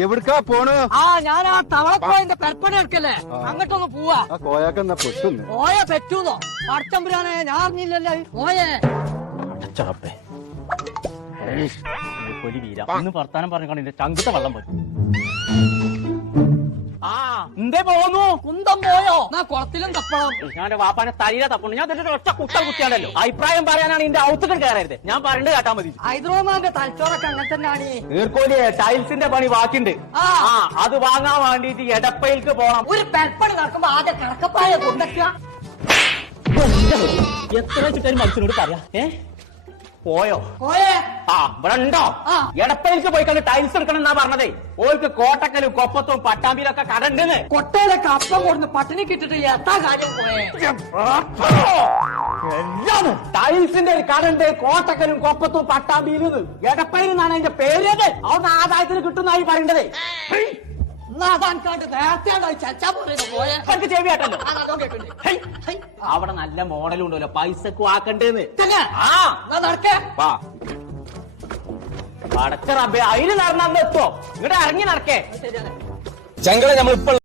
എവിടുക്കാ പോണ്? ഞാൻ ആ തവളക്കോയന്റെ പെരപ്പണി എടുക്കല്ലേ, അങ്ങോട്ടൊന്ന് പോവാ. കോയാക്കെന്നാ പെട്ടുന്നു. കോയ പറ്റൂന്നോ? പടച്ചമ്പുരാനെ, ഞാൻ അറിഞ്ഞില്ലല്ലോ. കോയെ പൊലി വീര ഇന്ന് വർത്താനം പറഞ്ഞാൽ ചങ്കുത്ത വെള്ളം പറ്റും. എന്തേ പോന്നു? കുന്തം പോയോ? നാ കുളത്തിലും തപ്പണം. ഞാൻ വാപ്പാനെ തലയിലെ തപ്പുണ്ട്. ഞാൻ ഒറ്റ കുത്തൽ കുത്തിയാണല്ലോ. അഭിപ്രായം പറയാനാണ് ഇതിന്റെ ഔത്തുകൾ കയറരുത്. ഞാൻ പറയേണ്ടത് കേട്ടാ മതി. ഹൈദരാബാദിന്റെ തലച്ചോറൊക്കെ അങ്ങനെ തന്നെയാണ്. നീർക്കോലിയെ ടൈൽസിന്റെ പണി ബാക്കിണ്ട്. അത് വാങ്ങാൻ വേണ്ടിട്ട് എടപ്പയിലേക്ക് പോണം. ഒരു പെരപ്പണി നടക്കുമ്പോ ആദ്യം കണക്കപ്പായ കൊണ്ടൊക്കെ എത്ര ചുറ്റാൻ മനുഷ്യനോട് പറയാ. പോയോ? കോയെ ഇവിടെ ഉണ്ടോ? എടപ്പയിലേക്ക് പോയി കണ്ട് ടൈൽസ് എടുക്കണം എന്നാ പറഞ്ഞതേ. ഓൾക്ക് കോട്ടക്കലും കൊപ്പത്തും പട്ടാമ്പിയിലൊക്കെ കടണ്ടെന്ന്. കൊട്ടയിലൊക്കെ അപ്പം കൊടുന്ന് പട്ടിണി കിട്ടിട്ട് എത്താ കാര്യം പോയെ. ടൈൽസിന്റെ ഒരു കടണ്ട് കോട്ടക്കലും കൊപ്പത്തും പട്ടാമ്പിയിലും. എടപ്പയിൽ നിന്നാണ് അതിന്റെ പേര്. അവിടെ ആദായത്തിന് കിട്ടുന്നായി പറയേണ്ടതേ. ചെവിയാട്ടല്ലോ. അവിടെ നല്ല മോഡലും ഉണ്ടല്ലോ, പൈസക്ക് വാക്കണ്ടേന്ന്. പടച്ച റബ്ബേ, അതിന് നടന്നെത്തോ? ഇവിടെ ഇറങ്ങി നടക്കേ. ചങ്കളെ നമ്മളിപ്പോൾ